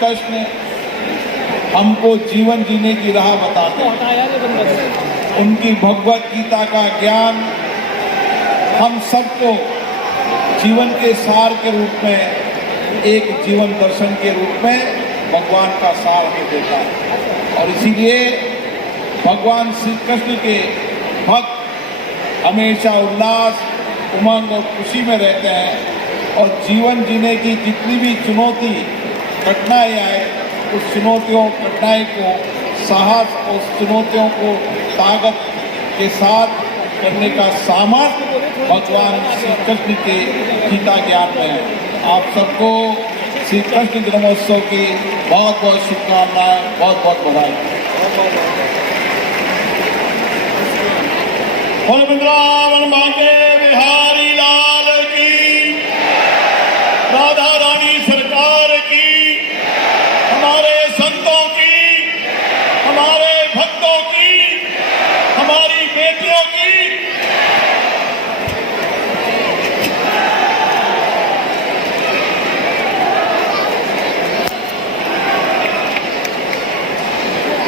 कृष्ण हमको जीवन जीने की राह बताते हैं। उनकी भगवत गीता का ज्ञान हम सबको जीवन के सार के रूप में, एक जीवन दर्शन के रूप में भगवान का सार हमें देता है। और इसीलिए भगवान श्री कृष्ण के भक्त हमेशा उल्लास, उमंग और खुशी में रहते हैं। और जीवन जीने की जितनी भी चुनौती, कठिनाई आए, उस चुनौतियों, कठिनाई को साहस, उस चुनौतियों को ताकत के साथ करने का सामर्थ्य भगवान श्री कृष्ण के गीता ज्ञान में है। आप सबको श्री कृष्ण जन्मोत्सव की बहुत बहुत शुभकामनाएं, बहुत बहुत बधाई। बोल वृंदावन बांके बिहारी लाल की, राधा रानी सरकार की, हमारे संतों की, हमारे भक्तों की, हमारी बेटियों की।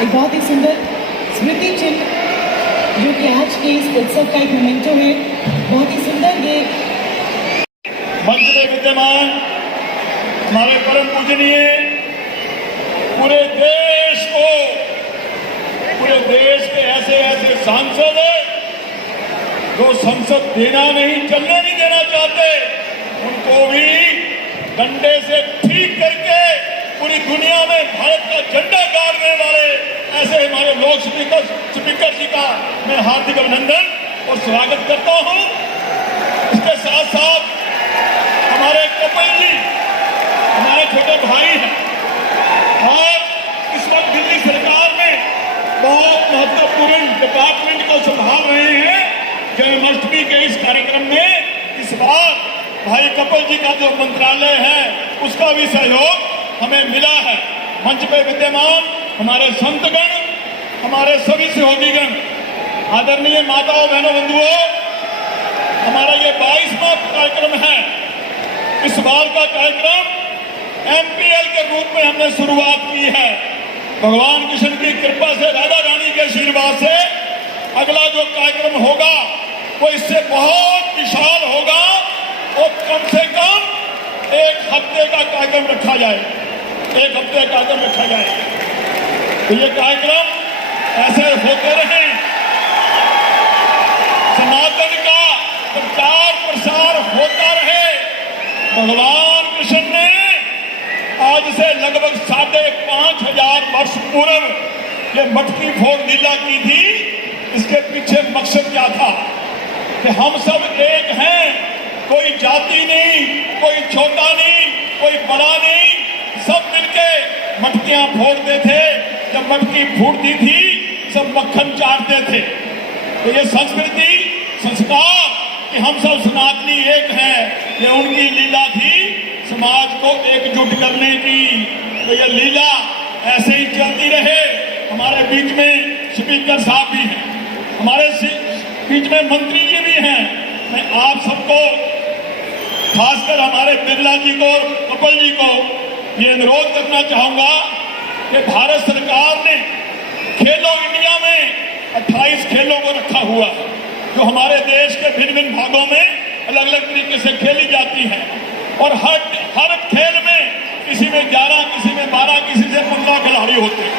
एक बहुत ही सुंदर स्मृति चिन्ह जो कि आज के इस उत्सव का एक मोमेंटो है। बहुत ही सुंदर ये मंच में विद्यमान हमारे परम पूजनीय पूरे देश के ऐसे ऐसे सांसद जो संसद देना नहीं, चलने नहीं देना चाहते, उनको भी डंडे से ठीक करके पूरी दुनिया में भारत का झंडा गाड़ने वाले ऐसे हमारे लोक स्पीकर जी का मैं हार्दिक अभिनंदन और स्वागत करता हूं। इसके साथ साथ हमारे कपिल जी हमारे छोटे भाई हैं और इस वक्त दिल्ली सरकार में बहुत महत्वपूर्ण डिपार्टमेंट को संभाल रहे हैं। जन्माष्टमी के इस कार्यक्रम में इस बार भाई कपिल जी का जो मंत्रालय है उसका भी सहयोग हमें मिला है। मंच पे विद्यमान हमारे संतगण, हमारे सभी सहयोगीगण, आदरणीय माताओं, बहनों, बंधुओं, हमारा ये 22वां कार्यक्रम है। इस बार का कार्यक्रम एमपीएल के रूप में हमने शुरुआत की है। भगवान कृष्ण की कृपा से, राधा रानी के आशीर्वाद से अगला जो कार्यक्रम होगा वो इससे बहुत विशाल होगा और कम से कम एक हफ्ते का कार्यक्रम रखा जाए, एक हफ्ते का कार्यक्रम रखा जाए। तो ये कार्यक्रम ऐसे होते रहे, सनातन का प्रचार प्रसार होता रहे। भगवान कृष्ण ने आज से लगभग 5,500 वर्ष पूर्व ये मटकी फोड़ लीला की थी। इसके पीछे मकसद क्या था कि हम सब एक हैं, कोई जाति नहीं, कोई छोटा नहीं, कोई बड़ा नहीं, सब मिलके मटकियां फोड़ते थे। जब मटकी फूटती थी सब मक्खन चाटते थे। तो ये संस्कृति, संस्कार कि हम सब सनातनी एक हैं, ये उनकी लीला थी समाज को एकजुट करने की। तो ये लीला ऐसे ही चलती रहे। हमारे बीच में स्पीकर साहब भी हैं, हमारे बीच में मंत्री जी भी हैं। मैं आप सबको, खासकर हमारे बिरला जी को, कपिल जी को ये अनुरोध करना चाहूंगा कि भारत सरकार ने खेलो इंडिया में 28 खेलों को रखा हुआ है, जो हमारे देश के भिन्न भिन्न भागों में अलग अलग तरीके से खेली जाती है। और हर खेल में किसी में 11, किसी में 12, किसी से 15 खिलाड़ी होते हैं।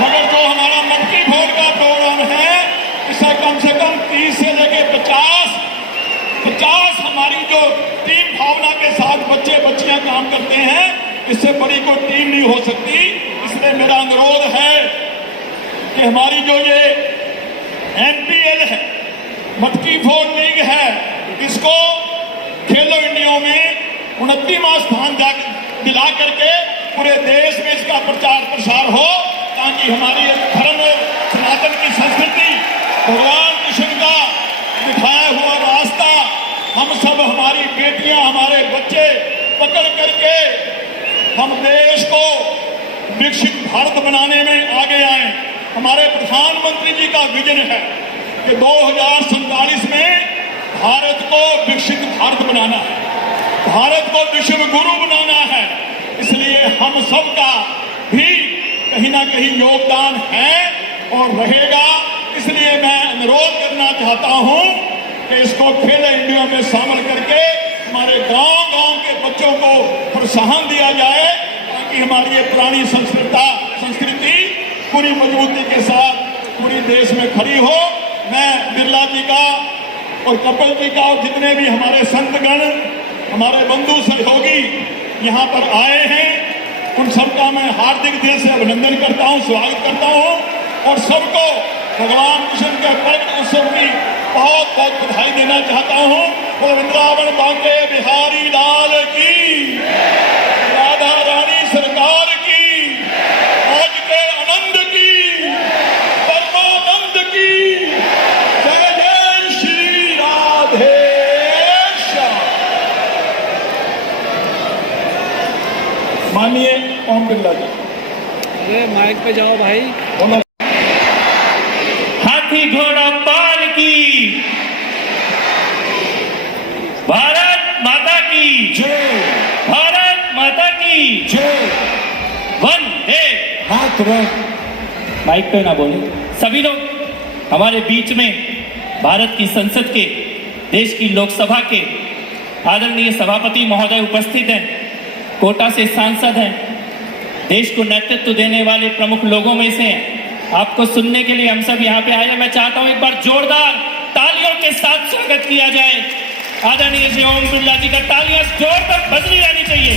मगर जो हमारा मटकी फोड़ का प्रोग्राम है, इससे कम 30 से लेकर 50 हमारी जो टीम भावना के साथ बच्चे बच्चियां काम करते हैं, इससे बड़ी कोई टीम नहीं हो सकती। इसलिए मेरा अनुरोध है कि हमारी जो ये एमपीएल है, मटकी फोड़ लीग है, इसको खेलो इंडिया में 29वां स्थान दिला करके पूरे देश में इसका प्रचार प्रसार हो, ताकि हमारी धर्म, सनातन की संस्कृति, भगवान कृष्ण का दिखाया हुआ रास्ता हम सब, हमारी बेटियां, हमारे बच्चे पकड़ करके हम देश को विकसित भारत बनाने में आगे आए। हमारे प्रधानमंत्री जी का विजन है कि 2047 में भारत को विकसित भारत बनाना है, भारत को विश्व गुरु बनाना है। इसलिए हम सबका भी कहीं ना कहीं योगदान है और रहेगा। इसलिए मैं अनुरोध करना चाहता हूं कि इसको खेलो इंडिया में शामिल करके हमारे गांव-गांव के बच्चों को प्रोत्साहन दिया जाए, ताकि हमारी ये पुरानी संस्कृति पूरी मजबूती के साथ पूरी देश में खड़ी हो। मैं बिरला जी का और कपिल जी का और जितने भी हमारे संतगण, हमारे बंधु सहयोगी यहाँ पर आए हैं, उन सबका मैं हार्दिक दिल से अभिनंदन करता हूँ, स्वागत करता हूँ और सबको भगवान कृष्ण के पर्व उत्सव की बहुत बहुत बधाई देना चाहता हूँ। और वृंदावन बांके बिहारी लाल की, राधा रानी सरकार की, आज के आनंद की, परमानंद की, जय जय श्री राधे श्याम। मानिए ओम बिरला जी। अरे माइक पे जाओ भाई। बोलो। हाथी घोड़ा पाल की, भारत माता की जय, भारत माता की जय, वंदे मातरम। माइक पे ना बोले। सभी लोग हमारे बीच में भारत की संसद के, देश की लोकसभा के आदरणीय सभापति महोदय उपस्थित हैं, कोटा से सांसद हैं, देश को नेतृत्व देने वाले प्रमुख लोगों में से हैं। आपको सुनने के लिए हम सब यहाँ पे आए हैं। मैं चाहता हूँ एक बार जोरदार तालियों के साथ स्वागत किया जाए आदरणीय श्री ओम बिरला जी का। तालियां जोरदार बजनी आनी चाहिए।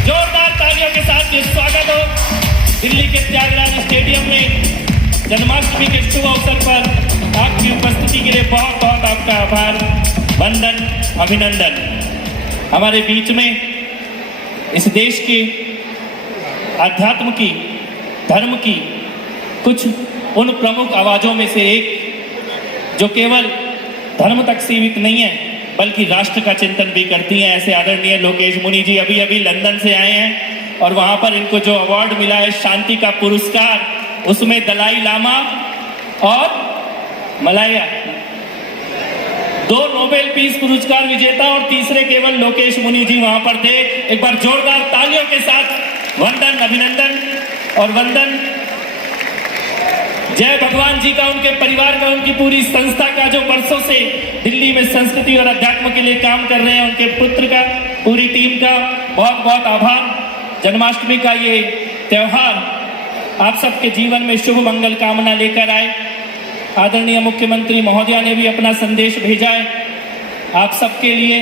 जोरदार तालियों के साथ ये स्वागत हो। दिल्ली के त्यागराज स्टेडियम में जन्माष्टमी के शुभ अवसर पर आपकी उपस्थिति के लिए बहुत बहुत आपका आभार, वंदन, अभिनंदन। हमारे बीच में इस देश के अध्यात्म की, धर्म की कुछ उन प्रमुख आवाजों में से एक जो केवल धर्म तक सीमित नहीं है बल्कि राष्ट्र का चिंतन भी करती हैं, ऐसे आदरणीय लोकेश मुनि जी अभी अभी लंदन से आए हैं और वहां पर इनको जो अवार्ड मिला है शांति का पुरस्कार, उसमें दलाई लामा और मलाया, 2 नोबेल पीस पुरस्कार विजेता और तीसरे केवल लोकेश मुनि जी वहां पर थे। एक बार जोरदार तालियों के साथ वंदन, अभिनंदन और वंदन। जय भगवान जी का, उनके परिवार का, उनकी पूरी संस्था का जो वर्षों से दिल्ली में संस्कृति और अध्यात्म के लिए काम कर रहे हैं, उनके पुत्र का, पूरी टीम का बहुत बहुत आभार। जन्माष्टमी का ये त्योहार आप सबके जीवन में शुभ मंगल कामना लेकर आए। आदरणीय मुख्यमंत्री महोदया ने भी अपना संदेश भेजा है आप सबके लिए।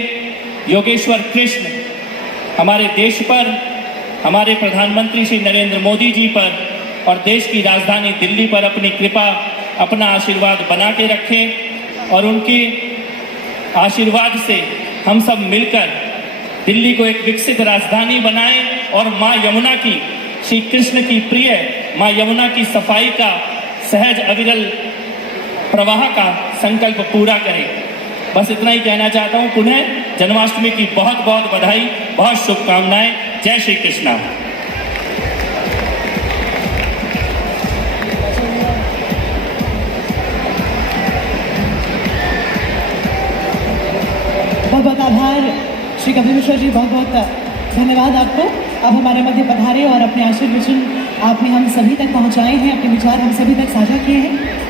योगेश्वर कृष्ण हमारे देश पर, हमारे प्रधानमंत्री श्री नरेंद्र मोदी जी पर और देश की राजधानी दिल्ली पर अपनी कृपा, अपना आशीर्वाद बना के रखें और उनके आशीर्वाद से हम सब मिलकर दिल्ली को एक विकसित राजधानी बनाएं और माँ यमुना की, श्री कृष्ण की प्रिय माँ यमुना की सफाई का, सहज अविरल प्रवाह का संकल्प पूरा करें। बस इतना ही कहना चाहता हूँ। पुनः जन्माष्टमी की बहुत बहुत बधाई, बहुत शुभकामनाएं। जय श्री कृष्णा। बहुत बहुत आभार श्री कपिल मिश्रा जी, बहुत बहुत धन्यवाद आपको। अब हमारे मध्य पधारे और अपने आशीर्वचन आपने हम सभी तक पहुंचाए हैं, अपने विचार हम सभी तक साझा किए हैं।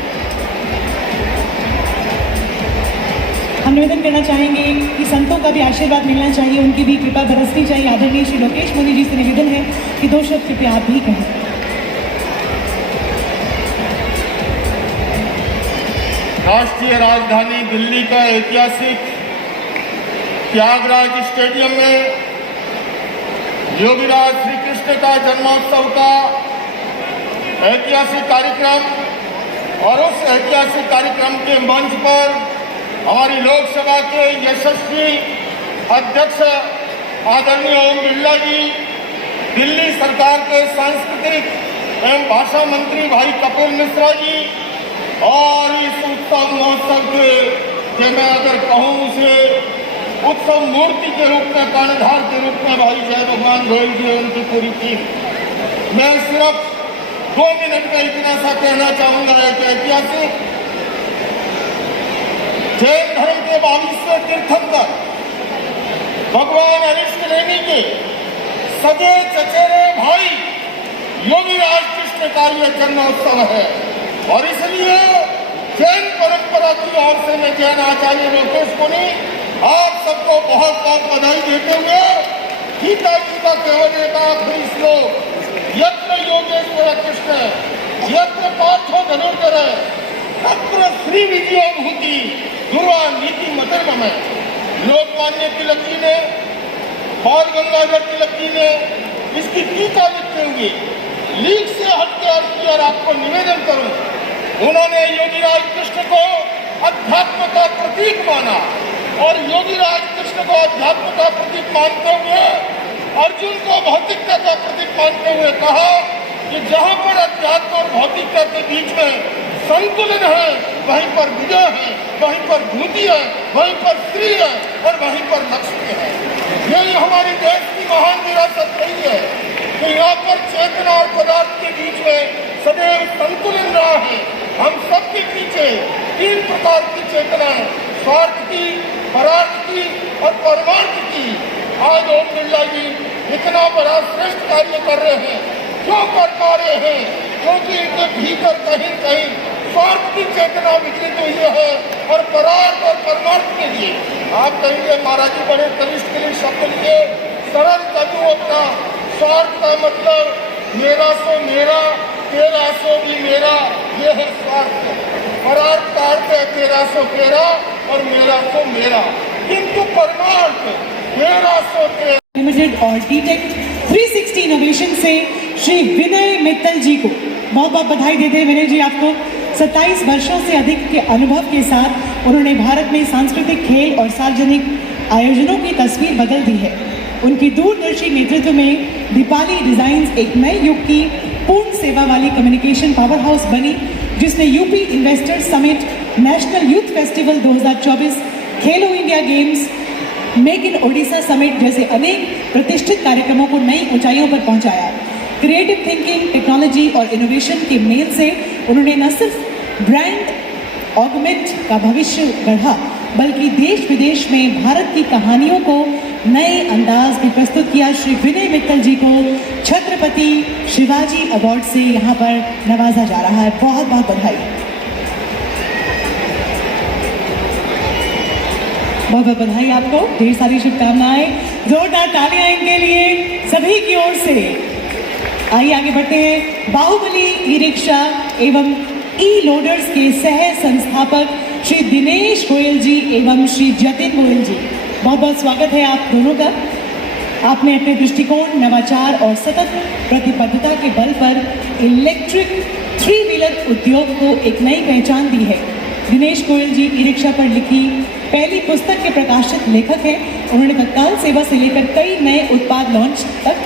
हम निवेदन करना चाहेंगे कि संतों का भी आशीर्वाद मिलना चाहिए, उनकी भी कृपा बरसनी चाहिए। आदरणीय श्री लोकेश मुनि जी से निवेदन है कि 2 शब्द कृपया आप भी कहें। राष्ट्रीय राजधानी दिल्ली का ऐतिहासिक त्यागराज स्टेडियम में योगीराज श्री कृष्ण का जन्मोत्सव का ऐतिहासिक कार्यक्रम और उस ऐतिहासिक कार्यक्रम के मंच पर हमारी लोकसभा के यशस्वी अध्यक्ष आदरणीय ओम बिरला जी, दिल्ली सरकार के सांस्कृतिक एवं भाषा मंत्री भाई कपिल मिश्रा जी और इस उत्सव महोत्सव के मैं अगर कहूँ उसे उत्सव मूर्ति के रूप में, कर्णधार के रूप में भाई जय भगवान गोयल जी उनकी पूरी टीम। मैं सिर्फ 2 मिनट में इतना सा कहना चाहूंगा कि ऐतिहासिक जैन धर्म के 22वें तीर्थंकर भगवान अरिष्ट नेमि के सगे चचेरे भाई योगी राज कृष्ण का यह जन्मोत्सव है और इसलिए जैन परंपरा की ओर से मैं जैन आचार्य लोकेश मुनि आप सबको बहुत बहुत बधाई देते हुए गीता जी का केवल एक आखिरी श्लोक यत्र योगेश्वर कृष्ण यत्र पार्थो धनुर्धर तत्र श्री विजयो भूति दुर्वा नीति मतर्म में लोकमान्य तिलक जी ने और गंगाधर तिलक जी ने इसकी टीका लिखते हुए लीक से हटकर किया और आपको निवेदन करूं, उन्होंने योगीराज कृष्ण को अध्यात्म का प्रतीक माना और योगीराज कृष्ण को अध्यात्म का प्रतीक मानते हुए अर्जुन को भौतिकता का प्रतीक मानते हुए कहा कि जहां पर अध्यात्म और भौतिकता के बीच में संतुलन है वहीं पर विजय है, वहीं पर भूति है, वहीं पर श्री है और वहीं पर लक्ष्मी है। यही हमारे देश की महान विरासत रही है कि यहाँ पर चेतना और पदार्थ के बीच में सदैव संतुलन रहा है। हम सबके पीछे 3 प्रकार की चेतना है, स्वार्थ की, परार्थ की और परमार्थ की। आज ओम बिरला जी इतना बड़ा श्रेष्ठ कार्य कर रहे हैं, क्यों कर पा रहे हैं? क्योंकि इनके भीतर कहीं कहीं स्वार्थ की चेतना विकसित हुई है और परार्थ और परमार्थ के लिए आप कहेंगे महाराज जी बड़े कनिष्ठ के लिए शब्द लिए सरल कदू अपना स्वार्थ का मतलब मेरा सो मेरा, तेरा सो भी मेरा, ये है स्वार्थ। परार्थ का अर्थ है तेरा सो तेरा और मेरा सो मेरा, किंतु परमार्थ मेरा सो तेरा। लिमिटेड और डी-टेक 360 इनोवेशन से श्री विनय मित्तल जी को बहुत बहुत बधाई देते हैं। विनय जी आपको 27 वर्षों से अधिक के अनुभव के साथ उन्होंने भारत में सांस्कृतिक खेल और सार्वजनिक आयोजनों की तस्वीर बदल दी है। उनकी दूरदर्शी नेतृत्व में दीपाली डिजाइन्स एक नए युग की पूर्ण सेवा वाली कम्युनिकेशन पावर हाउस बनी, जिसने UP investors summit, national youth festival 2024, Khelo India games, make in Odisha summit जैसे अनेक प्रतिष्ठित कार्यक्रमों को नई ऊंचाइयों पर पहुंचाया। क्रिएटिव थिंकिंग, टेक्नोलॉजी और इनोवेशन के मेल से उन्होंने न सिर्फ ब्रांड ऑगमेंट का भविष्य गढ़ा, बल्कि देश विदेश में भारत की कहानियों को नए अंदाज में प्रस्तुत किया। श्री विनय मित्तल जी को छत्रपति शिवाजी अवार्ड से यहाँ पर नवाजा जा रहा है। बहुत बहुत बधाई, बहुत बहुत बधाई आपको, ढेर सारी शुभकामनाएं, जोरदार तालियां इनके लिए सभी की ओर से। आइए आगे बढ़ते हैं। बाहुबली ई रिक्शा एवं ई लोडर्स के सह संस्थापक श्री दिनेश गोयल जी एवं श्री जतिन गोयल जी, बहुत बहुत स्वागत है आप दोनों का। आपने अपने दृष्टिकोण, नवाचार और सतत प्रतिबद्धता के बल पर इलेक्ट्रिक 3 व्हीलर उद्योग को एक नई पहचान दी है। दिनेश गोयल जी ई रिक्शा पर लिखी पहली पुस्तक के प्रकाशित लेखक हैं। उन्होंने तत्काल सेवा से लेकर कई नए उत्पाद लॉन्च तक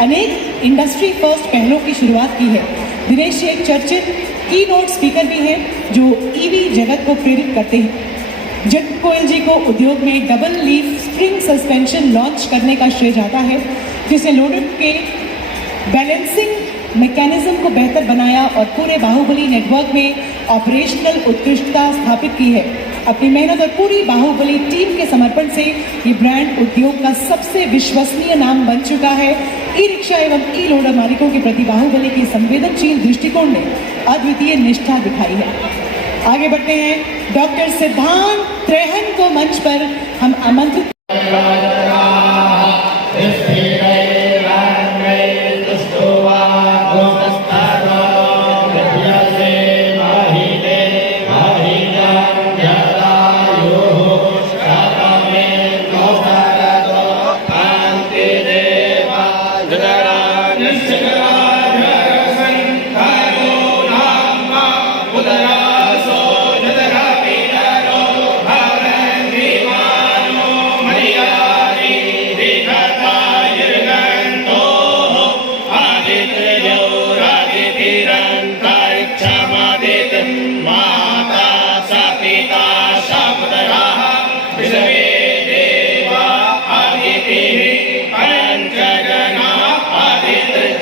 अनेक इंडस्ट्री फर्स्ट पहलों की शुरुआत की है। दिनेश जी एक चर्चित की नोट स्पीकर भी हैं जो ईवी जगत को प्रेरित करते हैं। जतिन गोयल जी को उद्योग में double leaf spring suspension launch करने का श्रेय जाता है, जिसने लोडर के बैलेंसिंग मैकेनिज्म को बेहतर बनाया और पूरे बाहुबली नेटवर्क में ऑपरेशनल उत्कृष्टता स्थापित की है। अपनी मेहनत और पूरी बाहुबली टीम के समर्पण से ये ब्रांड उद्योग का सबसे विश्वसनीय नाम बन चुका है। ई रिक्शा एवं ई लोडर मालिकों के प्रति बाहुबली के संवेदनशील दृष्टिकोण ने अद्वितीय निष्ठा दिखाई है। आगे बढ़ते हैं। डॉक्टर सिद्धांत त्रेहन को मंच पर हम आमंत्रित देवा आदित्य पंचजना आदित्य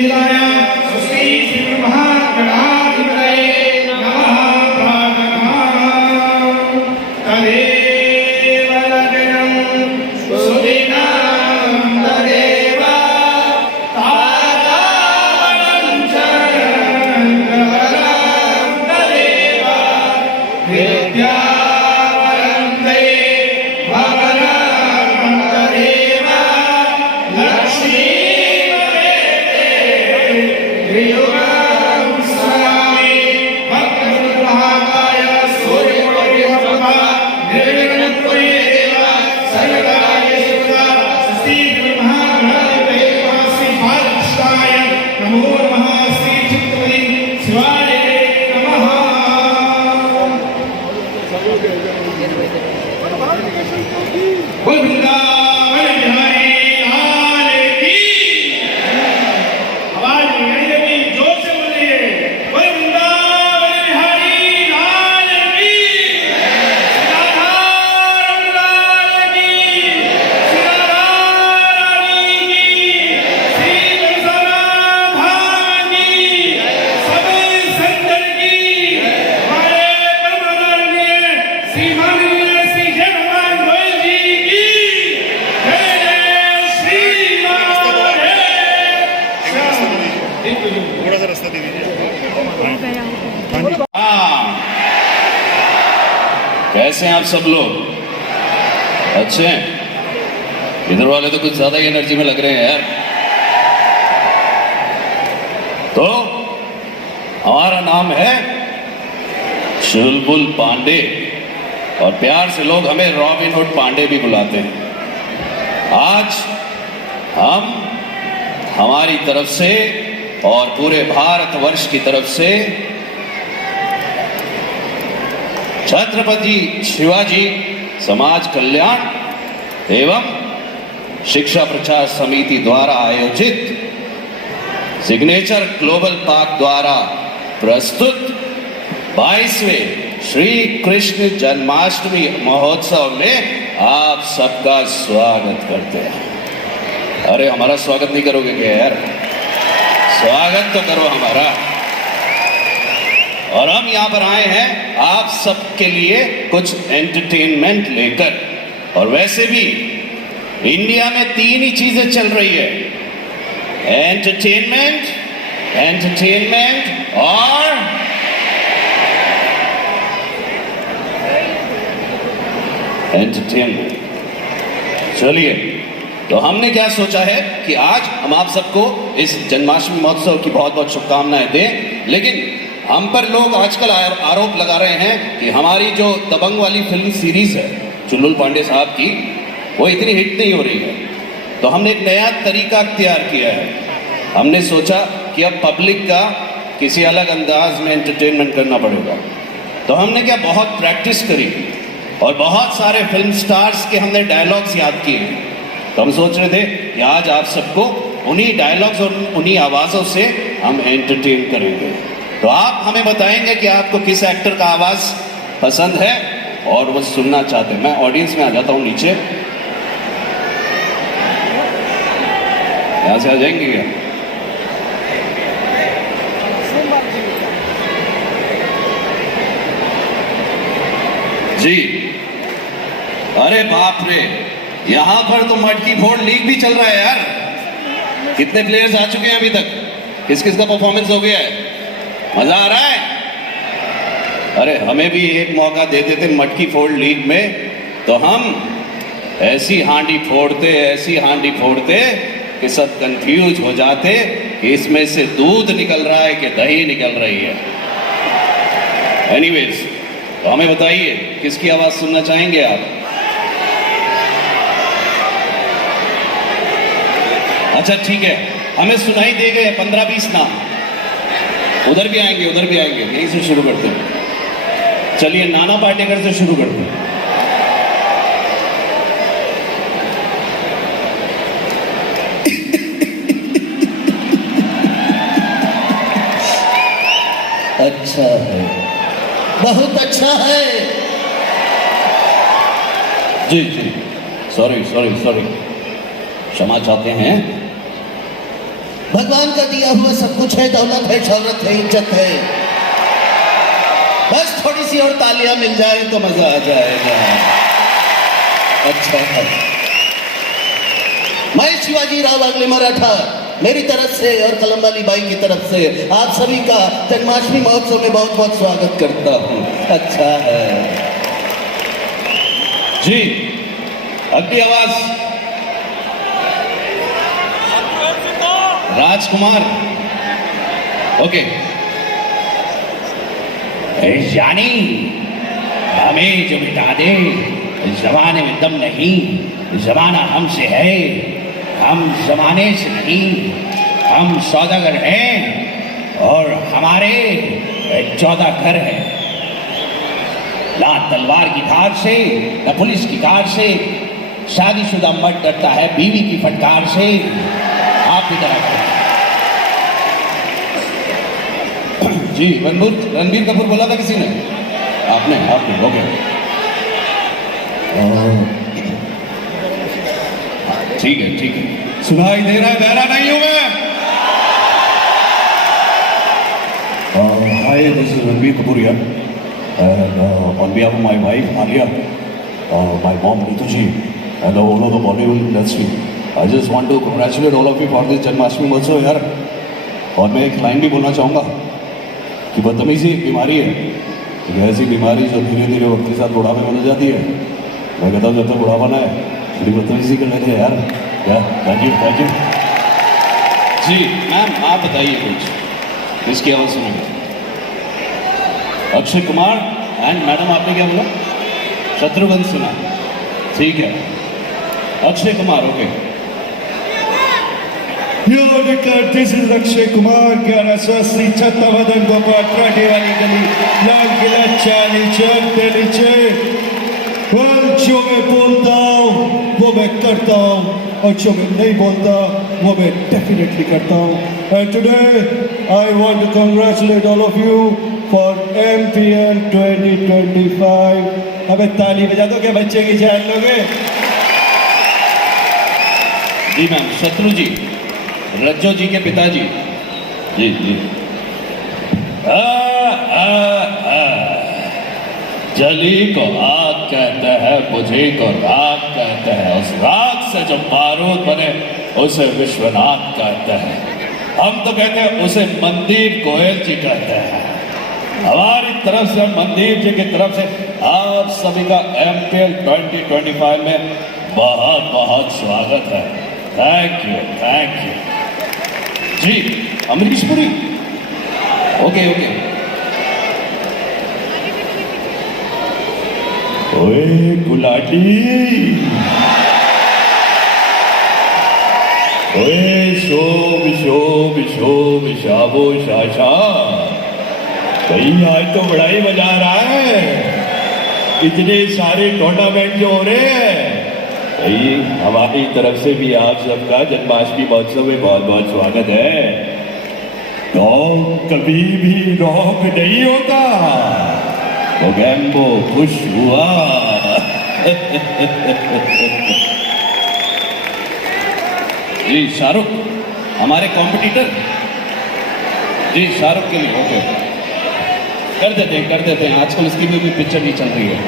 शिवाय स्वस्ति श्री महागणाधिपतये नमः प्रातः तदेव लग्नं सुदिनं तदेव तारावनं चन्द्रवनं तदेव विद्यावनं ते भवनं तदेव लक्ष्मी कैसे हैं आप सब लोग? अच्छे हैं? इधर वाले तो कुछ ज्यादा ही एनर्जी में लग रहे हैं यार। तो हमारा नाम है चुलबुल पांडे और प्यार से लोग हमें रॉबिन हुड पांडे भी बुलाते हैं। आज हम हमारी तरफ से और पूरे भारतवर्ष की तरफ से छत्रपति शिवाजी समाज कल्याण एवं शिक्षा प्रचार समिति द्वारा आयोजित सिग्नेचर ग्लोबल पार्क द्वारा प्रस्तुत 22वें श्री कृष्ण जन्माष्टमी महोत्सव में आप सबका स्वागत करते हैं। अरे हमारा स्वागत नहीं करोगे क्या यार? स्वागत तो करो हमारा। और हम यहां पर आए हैं आप सबके लिए कुछ एंटरटेनमेंट लेकर। और वैसे भी इंडिया में 3 ही चीजें चल रही है, एंटरटेनमेंट, एंटरटेनमेंट और एंटरटेनमेंट। चलिए, तो हमने क्या सोचा है कि आज हम आप सबको इस जन्माष्टमी महोत्सव की बहुत बहुत शुभकामनाएं दें। लेकिन हम पर लोग आजकल आरोप लगा रहे हैं कि हमारी जो दबंग वाली फिल्म सीरीज है चुलबुल पांडे साहब की, वो इतनी हिट नहीं हो रही है। तो हमने एक नया तरीका इख्तियार किया है। हमने सोचा कि अब पब्लिक का किसी अलग अंदाज में एंटरटेनमेंट करना पड़ेगा। तो हमने क्या बहुत प्रैक्टिस करी और बहुत सारे फिल्म स्टार्स के हमने डायलॉग्स याद किए। तो हम सोच रहे थे कि आज आप सबको उन्हीं डायलॉग्स और उन्हीं आवाज़ों से हम एंटरटेन करेंगे। तो आप हमें बताएंगे कि आपको किस एक्टर का आवाज़ पसंद है और वो सुनना चाहते हैं। मैं ऑडियंस में आ जाता हूँ नीचे, यहाँ से आ जाएंगे क्या? जी, अरे बाप रे, यहां पर तो मटकी फोड़ लीग भी चल रहा है यार। कितने प्लेयर्स आ चुके हैं अभी तक? किस किस का परफॉर्मेंस हो गया है? मजा आ रहा है? अरे हमें भी एक मौका दे देते मटकी फोड़ लीग में, तो हम ऐसी हांडी फोड़ते कि सब कंफ्यूज हो जाते कि इसमें से दूध निकल रहा है कि दही निकल रही है। एनीवेज, तो हमें बताइए किसकी आवाज सुनना चाहेंगे आप? अच्छा ठीक है, हमें सुनाई दे गए 15-20 नाम। उधर भी आएंगे यहीं से शुरू करते हैं। चलिए नाना पाटेकर से शुरू करते हैं। अच्छा है, बहुत अच्छा है। जी जी, सॉरी क्षमा चाहते हैं। भगवान का दिया हुआ सब कुछ है, दौलत है, शौहरत है, इज्जत है। बस थोड़ी सी और तालियां मिल जाए तो मजा आ जाएगा। अच्छा है। मैं शिवाजी राव अगले मराठा मेरी तरफ से और कलम वाली बाई की तरफ से आप सभी का जन्माष्टमी महोत्सव में बहुत बहुत स्वागत करता हूँ। अच्छा है जी, अगली आवाज राजकुमार। ओके। जानी हमें जो मिटा दे, जमाने में दम नहीं, जमाना हमसे है, हम जमाने से नहीं, हम सौदागर हैं और हमारे 14 घर हैं। ना तलवार की धार से, न पुलिस की कार से, शादीशुदा मर्द डरता है बीवी की फटकार से। आप भी डरा करें। जी, रणबीर कपूर बोला था किसी ने? आपने ओके। ठीक है। सुनाई दे रहा है, बहरा नहीं हूं मैं। Hi, this is Ranbir Kapoor here, and on behalf of my wife Alia, my mom Ritu ji, and the whole of the Bollywood industry, I just want to congratulate all of you for this Janmashtami महोत्सव यार। और मैं एक line भी बोलना चाहूँगा कि बदतमीजी एक बीमारी है, एक ऐसी बीमारी जो धीरे धीरे वक्त के साथ बुढ़ापे में बन जाती है। मैं कहता हूँ जब तक बुढ़ापा ना है थोड़ी बदतमीजी कर लेते हैं यार। क्या? Thank you. जी मैम, आप बताइए कुछ, इसकी आवाज़ सुनेंगे। अक्षय कुमार एंड मैडम आपने क्या बोला? शत्रुघ्न सिन्हा। ठीक है, Akshay Kumar. Okay. This is Akshay Kumar, 1180 छत्तावदन गोपाल ट्राटे वाली गली, लाल किला चांदनी चौक दिल्ली से। जो मैं बोलता हूँ वो मैं करता हूँ, और जो मैं नहीं बोलता वो मैं डेफिनेटली करता हूँ। And today I want to congratulate all of you for MPN 2025। हमें ताली बजा दो क्या बच्चे की जान लोगे? जी मैम, शत्रु जी, रज्जो जी के पिताजी। जी। जली को आग कहते हैं, बुझी को राख कहते हैं, उस राख से जो बारूद बने उसे विश्वनाथ कहते हैं। हम तो कहते हैं उसे मनदीप गोयल जी कहते हैं। हमारी तरफ से, मनदीप जी की तरफ से आप सभी का MPN 2025 में बहुत बहुत स्वागत है। Thank you. जी, अमरीश पुरी। ओके। ओए गुलाटी, ओए शोभ शाबो शाशा, भाई आज तो बड़ा ही मजा आ रहा है। इतने सारे टूर्नामेंट जो हो रहे हैं, भाई हमारी तरफ से भी आप सबका जन्माष्टमी महोत्सव में बहुत बहुत स्वागत है। रॉन्ग कभी भी रॉन्ग नहीं होता, वो गैम्बो खुश हुआ। जी शाहरुख, हमारे कॉम्पिटिटर। जी शाहरुख के लिए ओके, कर देते हैं। आजकल इसकी भी पिक्चर नहीं चल रही है।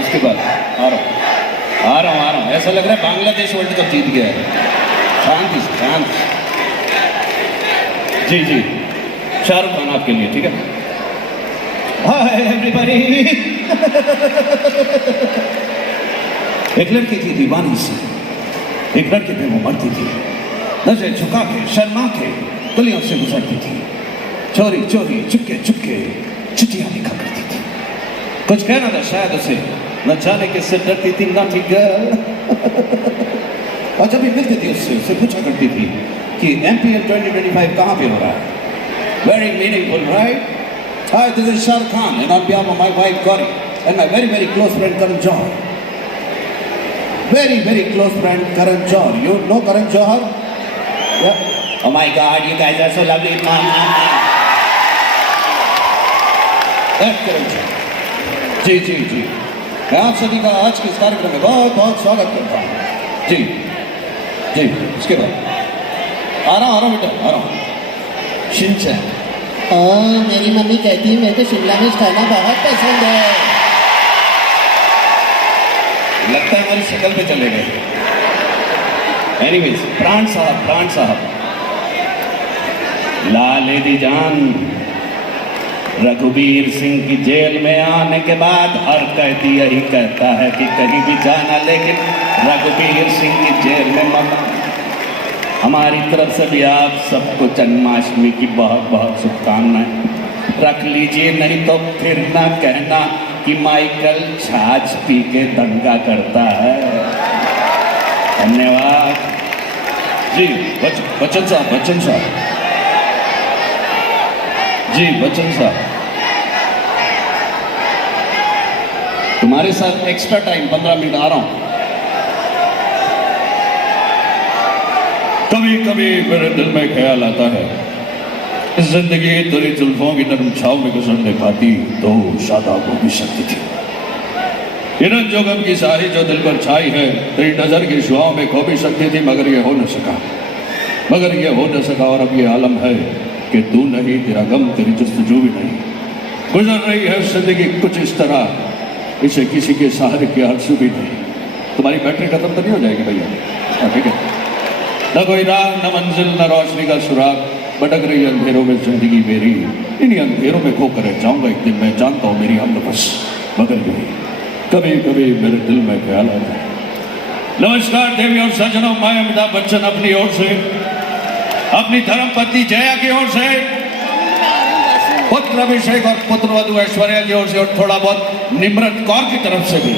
उसके बाद आ रहा हूँ। ऐसा लग रहा है बांग्लादेश वर्ल्ड कप जीत गया है। शांति। जी, शाहरुख खान आपके लिए, ठीक है। Hi everybody. एक लड़की थी दीवानी सी, एक लड़के पे वो मरती थी, नजर झुका के शर्मा के गलियों से गुजरती थी, चोरी चुपके चिट्ठियां लिखा करती थी। कुछ कहना था शायद उसे, न जाने किससे डरती थी, नॉटी गर्ल। और जब भी मिलती थी उससे पूछा करती थी कि MPN 2025 कहाँ पे हो रहा है। Very meaningful, right? Hi, this is Shah Rukh Khan, and on behalf of my wife Gauri and my very, very close friend Karan Johar. Very, very close friend Karan Johar. You know Karan Johar? Yeah. Oh my God, you guys are so lovely. That's Karan Johar. जी। मैं आप सभी का आज के इस कार्यक्रम में बहुत बहुत स्वागत करता हूँ। जी जी, उसके बाद आ रहा हूँ बेटा, आ रहा हूँ। शिनचैन। मेरी मम्मी कहती है मेरे को शिमला मिर्च खाना बहुत पसंद है। लगता है हमारी शक्ल पे चले गए। एनीवेज, प्राण साहब लालेदी जान, रघुवीर सिंह की जेल में आने के बाद हर कैदी यही कहता है कि कहीं भी जाना, लेकिन रघुवीर सिंह की जेल में मत। हमारी तरफ से भी आप सबको जन्माष्टमी की बहुत बहुत शुभकामनाएं। रख लीजिए, नहीं तो फिर ना कहना कि माइकल छाछ पी के दंगा करता है। धन्यवाद जी। बच्चन साहब जी, बच्चन साहब, तुम्हारे साथ एक्स्ट्रा टाइम 15 मिनट आ रहा हूं। कभी कभी मेरे दिल में ख्याल आता है, इस जिंदगी तेरी जुल्फों की नरम छाव में गुजरने पाती तो शादाब हो भी सकती थी। हिरन जो गम की स्याही जो दिल पर छाई है, तेरी नजर की शुआओं में खो भी सकती थी, मगर ये हो न सका। और अब ये आलम है कि तू नहीं, तेरा गम, तेरी जस्तजू भी नहीं। गुजर रही है जिंदगी कुछ इस तरह, इसे किसी के सहारे की आरज़ू भी नहीं। तुम्हारी बैटरी खत्म तो नहीं हो जाएगी भैया? ठीक है। न कोई राह, न मंजिल, न रोशनी का सुराग, भटक रही अंधेरों में जिंदगी मेरी। इन्हीं अंधेरों में खोकर रह जाऊंगा एक दिन, मैं जानता हूँ मेरी हमनफस। मगर यही कभी कभी मेरे दिल में ख्याल आता है। नमस्कार देवी और सज्जनों, मैं अमिताभ बच्चन अपनी ओर से, अपनी धर्मपत्नी जया की ओर से, पुत्र अभिषेक और पुत्रवधू ऐश्वर्या की ओर से, और थोड़ा बहुत निम्रत कौर की तरफ से भी